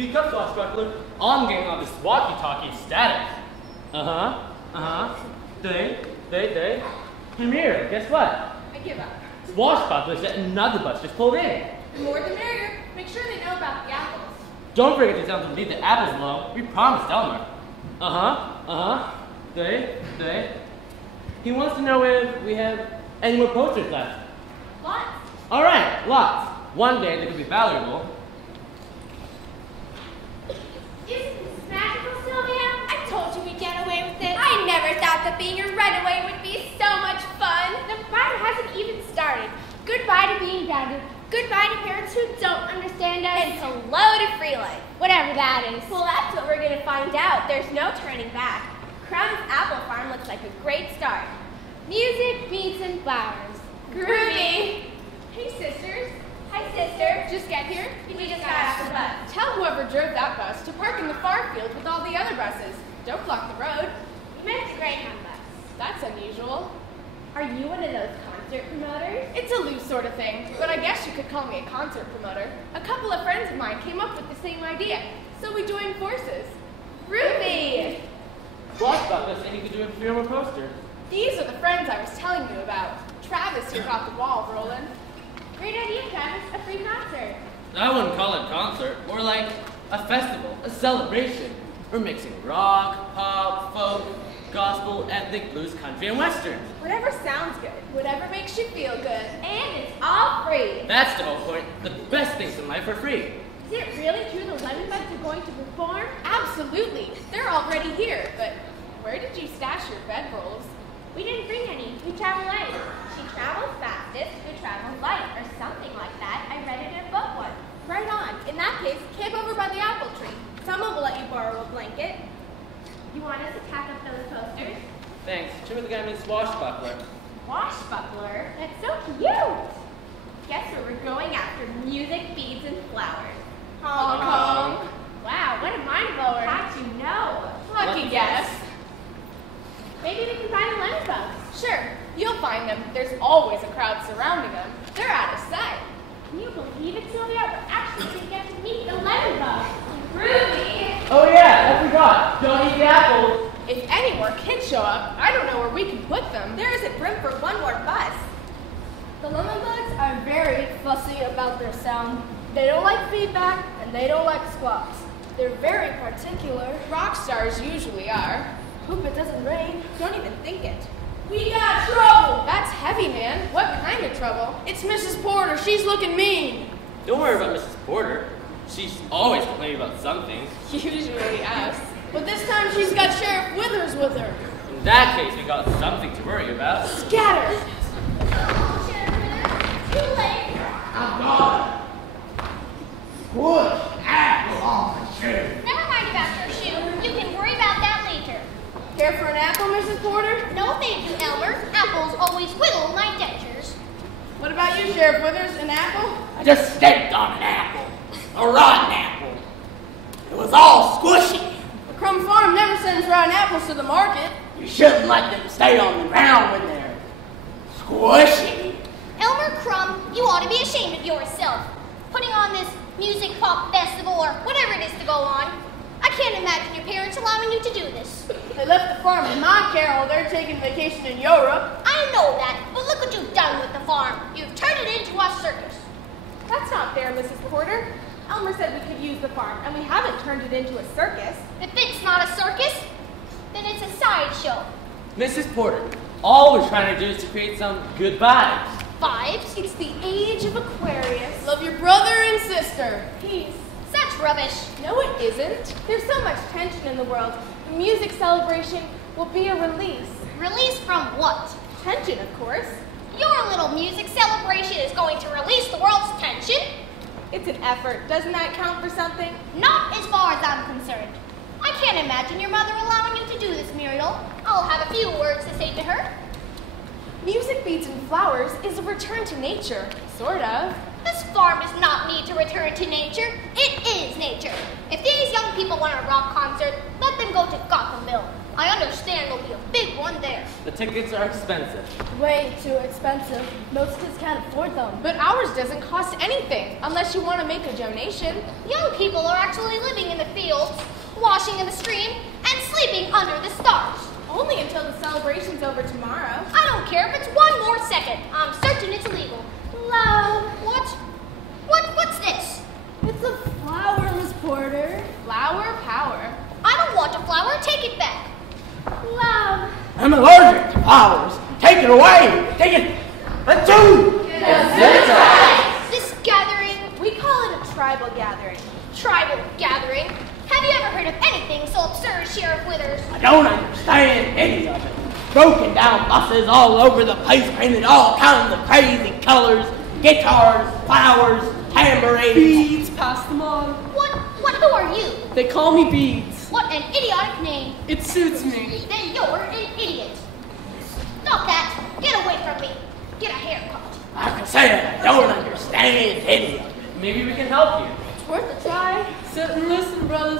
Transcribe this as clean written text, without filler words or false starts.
Speak up, swashbuckler. I'm getting all this walkie-talkie static. They. Come here, guess what? I give up. Swashbucklers that another bus just pulled in. The more the merrier. Make sure they know about the apples. Don't forget to tell them to leave the apples alone. We promised Elmer. They. He wants to know if we have any more posters left. Lots. All right, lots. One day they could be valuable. Isn't this magical, Sylvia? I told you we'd get away with it. I never thought that being a runaway would be so much fun. The fun hasn't even started. Goodbye to being grounded. Goodbye to parents who don't understand us. And hello to free life. Whatever that is. Well, that's what we're going to find out. There's no turning back. Crum's apple farm looks like a great start. Music, beats, and flowers. Groovy. Hey, sisters. Hi, sister. Just get here? We just got off the bus. Tell whoever drove that bus to park in the far field with all the other buses. Don't block the road. You meant the Greyhound bus. That's unusual. Are you one of those concert promoters? It's a loose sort of thing, but I guess you could call me a concert promoter. A couple of friends of mine came up with the same idea, so we joined forces. Groovy! Swashbuckler said he could do a few more posters. These are the friends I was telling you about. Travis here got the ball rolling. Great idea, Travis. A free concert. I wouldn't call it a concert, more like a festival, a celebration. We're mixing rock, pop, folk, gospel, ethnic, blues, country, and western. Whatever sounds good. Whatever makes you feel good. And it's all free. That's the whole point. The best things in life are free. Is it really true the Lemon Buds are going to perform? Absolutely. They're already here, but where did you stash your bedrolls? We didn't bring any. We travel light. She travels fastest who travels light, or something like that. I read it in a book once. Right on. In that case, camp over by the apple tree. Someone will let you borrow a blanket. You want us to tack up those posters? Thanks. Check with the guy named Swashbuckler. Washbuckler? That's so cute! Guess where we're going after music, beads, and flowers. Hong Kong. Wow, what a mind blower. How'd you know? Lucky guess. Maybe we can find the lemon bugs. Sure, you'll find them. There's always a crowd surrounding them. They're out of sight. Can you believe it, Sylvia? We're actually going to get to meet the lemon bugs. Groovy! Oh yeah, I forgot. Don't eat the apples. If any more kids show up, I don't know where we can put them. There isn't room for one more bus. The lemon bugs are very fussy about their sound. They don't like feedback and they don't like squawks. They're very particular. Rock stars usually are. Hope it doesn't rain. Don't even think it. We got trouble! That's heavy, man. What kind of trouble? It's Mrs. Porter. She's looking mean. Don't worry about Mrs. Porter. She's always complaining about something. Usually us. But this time she's got Sheriff Withers with her. In that case, we got something to worry about. Scatter! Too late! I'm gone. Push apple on the shoe. Never mind about your shoe. You can worry about that later. Care for an apple, Mrs. Porter? No thank you, Elmer. Apples always whittle my dentures. What about you, Sheriff Withers? An apple? I just stepped on an apple. A rotten apple. It was all squishy. The Crumb Farm never sends rotten apples to the market. You shouldn't let them stay on the ground when they're squishy. Elmer Crumb, you ought to be ashamed of yourself. Putting on this music pop festival or whatever it is to go on. I can't imagine your parents allowing you to do this. They left the farm in my care while they're taking vacation in Europe. I know that, but look what you've done with the farm. You've turned it into a circus. That's not fair, Mrs. Porter. Elmer said we could use the farm, and we haven't turned it into a circus. If it's not a circus, then it's a sideshow. Mrs. Porter, all we're trying to do is to create some good vibes. Vibes? It's the age of Aquarius. Love your brother and sister. Peace. Such rubbish. No, it isn't. There's so much tension in the world. The music celebration will be a release. Release from what? Tension, of course. Your little music celebration is going to release the world's tension? It's an effort. Doesn't that count for something? Not as far as I'm concerned. I can't imagine your mother allowing you to do this, Muriel. I'll have a few words to say to her. Music, beads, and flowers is a return to nature. Sort of. This farm does not need to return to nature. It is nature. If these young people want a rock concert, let them go to Gothamville. I understand there'll be a big one there. The tickets are expensive. Way too expensive. Most kids can't afford them. But ours doesn't cost anything, unless you want to make a donation. Young people are actually living in the fields, washing in the stream, and sleeping under the stars. Only until the celebration's over tomorrow. I don't care if it's 1 more second. I'm certain it's illegal. Love. What's this? It's a flower, Miss Porter. Flower power. I don't want a flower. Take it back. Love. I'm allergic to flowers. Take it away. Take it. Let's do. This gathering, We call it a tribal gathering. tribal gathering. Have you ever heard of anything so absurd, Sheriff Withers? I don't understand any of it. Broken down buses all over the place, painted all kinds of crazy colors, guitars, flowers, tambourines. Beads, pass them on. Who are you? They call me Beads. What an idiotic name. It suits me. Then you're an idiot. Stop that. Get away from me. Get a haircut. Like I said, I don't understand any of it. Maybe we can help you. It's worth a try. Sit and listen, brothers.